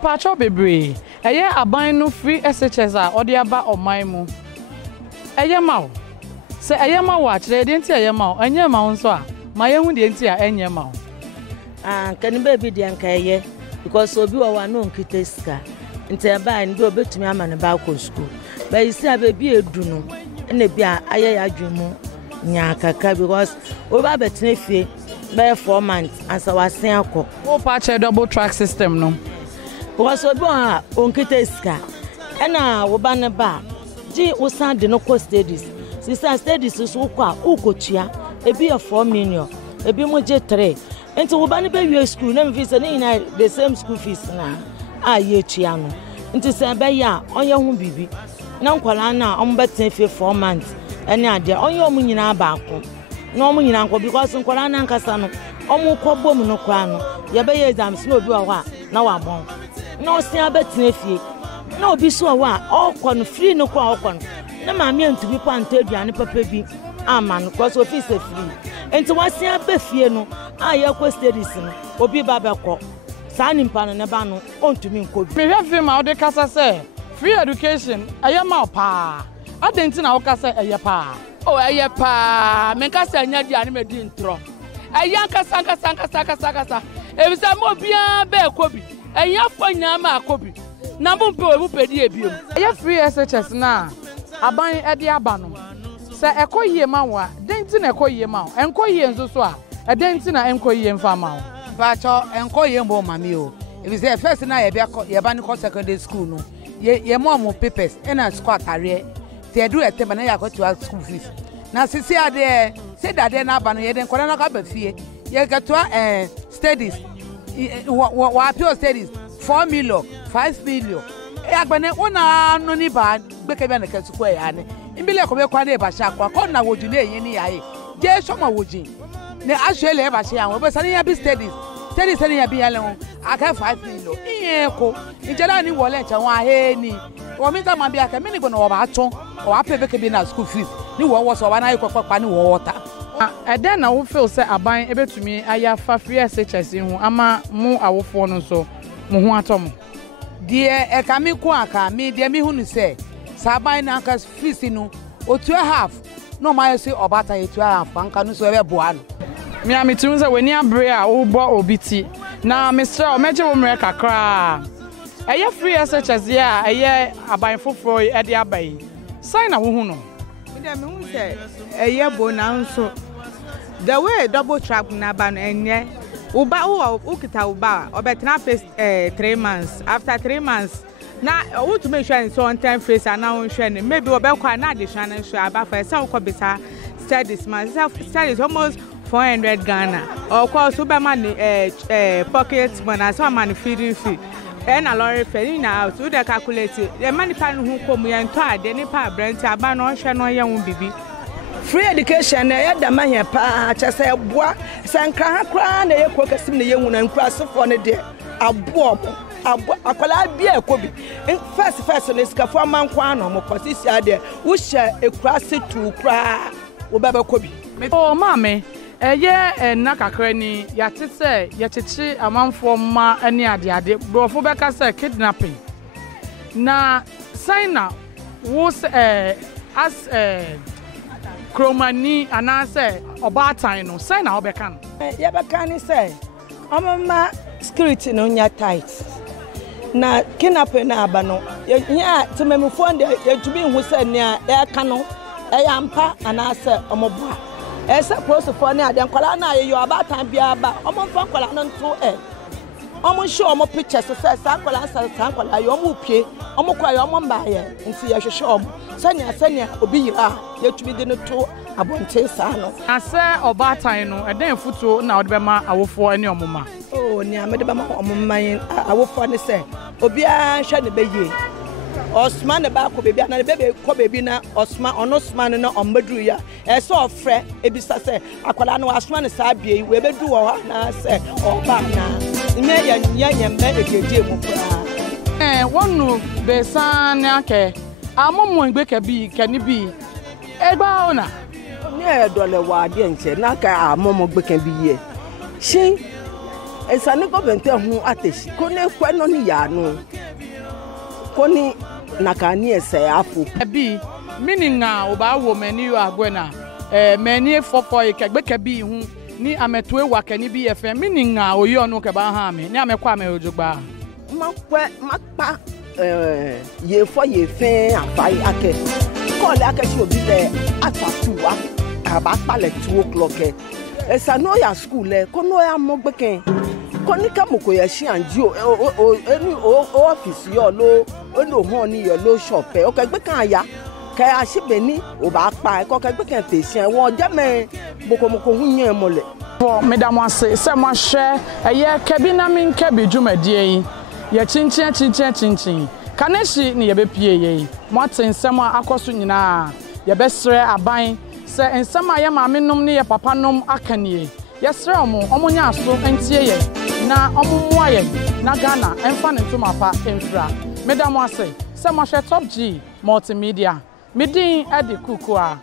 Mepacho bebre. Eye aban no free SHS a odi aba oman mu. Eye ma wo. Se eye ma wo a kire de nti eye ma wo. Enye ma wo nso a. Ma ye hu de nti a enye ma wo. Kan baby de anka eye because obi wa no nkita sika. Nti aba ndi obetumi ama ne ba ko school. But you see a baby edu no. Na bia aye ya adwemu nya kaka because over betene fie by 4 months as I was saying akọ. O patch double track system no. Because obi a onkita sika. Na wo ba ne ba ji wo san de no ko studies. Sister studies so kwa ukotua ebi 4 million ebi mo je 3. Enti wo ba ne be wi school na me fi say na the same school fees na ye tua no. Enti say be ya onye hu bibi. Na nkwala na ombetin fie 4 months ene ade onye omu nyina baako na omu nyina nko because nkwala na nkasa no omu kwobom no kwa no ye be exams na obi wa ho na wa bon na osia betin fie na obi so wa okọ no free no kwa okọ no na maami antubi kwanta aduane papa bi ama no because office free enti wasia be fie no aye kwa studies no obi ba be kọ sa nimpa no ne ba no ontumi nko bi me hwe ma o de kasa se free education ayama pa adenti na wokasa eye pa o eye pa me kasa nya dia ne medi ntro aya kasa ebisa mo bia be kobi enya fo nya ma kobi na mo pedi ebiem eye free SHS na aban ede aba no se ekoyie ma wa denti na ekoyie ma o enkoyie nso so a edenti na enkoyie mfa ma o ba cho enkoyie mbo mami o ebisa first na ye ba ne ko secondary school no ye mom papers and squat are they do a tema na yakwa school fees na sisi ade say that na aba no ye den kwara na ka ba fie ye gatwa studies wa pure studies 4 million 5 million e agbane wona no ni ba gbeke bi na ka suko ya ne imbile ko be kwa na ba sha kwa ko na woju na eyin ni yae je so ma wojin ne ashele e ba sha awon be sani ya bi studies sani ya bi yale won aka 5 million iye ko ijela ni wole nche won ahe ni o mi ta ma bi aka mi ni gbo na wo ba ton o wa pebe ke bi na school fees ni wo wo so wa na ikopapa ni wo wota eden na wo feel say aban ebetumi aya fa free SHS hu ama mu awofo no so mu hu atom die e ka mi ku aka mi die mi hu ni say saban na aka fees no o 2.5 no ma say obata ye 2.5 anka no so e be boa no mi amitu say weni abre a wo bo obiti na Mr. Omeje wo mre kakra eye free SHS ya eye aban foforo e de abai sign na wo hu no me dem hu say eye bo na nso the way double track na ba no enye uba wo kita uba obetena face 3 months after 3 months na wo to make sure so on time face na won hwe ne maybe obekwa na additional na hwe aba for say wo bisa studies man studies almost 400 Ghana or course super money pocket money so money feeding fee and a lorry fee na out we dey calculate the money pan hu kom yan to ade ni pa brand aba no hwe no ye won bibi free education na ya da mahia pa chese boa sanka ha kra na ye ko kasim na ye hu na nkura sefo ne de abo akwala bia ekobi first no sikafo amankwa no mo kosisi ade wo hye ekura setu kra wo baba kobi oh mame eye na kakra ni yatete yachechi amanfo ma ani ade brofo beka say kidnapping na signa wo as kromani anase obatan no signa obeka no ya beka ni say omama security no nya tight na kidnapping na aba no ya tememufo nde yetumi hu say ne ya ka no ya mpa anase omoboa esa prosofo ne ade nkwala na ayeyo abatan bia ba omomfa nkwala no nto omo show omo pictures say sa nkwala yo omo pie omo kwa yo omo mbaaye nti ye hwehwe omo sanya obi yira yetumi de no to abonte sa no ase obatan no eden futuo na ode bema awofo ani omoma oh ni amede bema omomman awofo ne say obi a hwe ne beye Osman ba ko bebi na bebe ko bebi na Osman onosman na ombaduru ya e so ofre ebisa se akwala na Osman sa bie we bedu wo ha na se oba na nye nyembe ekeje mu kra wonu be san ake amomo igbe ke bi kani bi egba ona ni e dole wa de nche na ka amomo gbe kan bi ye shin esa ne government ho ateshi ko ne kwa no ni ya no ko ni nakani ese afu bi mininga oba wo mani yo agwena mani fofo ikegbe kebi hu ni ametwe wakani bi efe mininga oyo no ke ba ha me ni amekwa me ojugba makpa ye fo ye fe afai ake ko le ake ti obi le atatuwa aba pale 2 o'clock esa no ya school le ko no ya mo gbeken ko ni ka moko ya shi anji o eni office yo lo ono ho ni yo lo shop o ka gbe kan ya ka asibeni o ba pa ko ka gbe kan patient won je me moko hunyan mole Madam ase se mo hwe eye kebi na min kebi dwumadie yi ye chinchin kaneshi ni ye bepie yi mo atensem akoso nyina ye besre aban se ensem aye maamenom ne ye papanom akanie ye sre omo nya aso entie ye na omo moaye na Ghana emfa ne ntoma pa emfra Madam ase se mo hwe Top G multimedia midin edi kuku a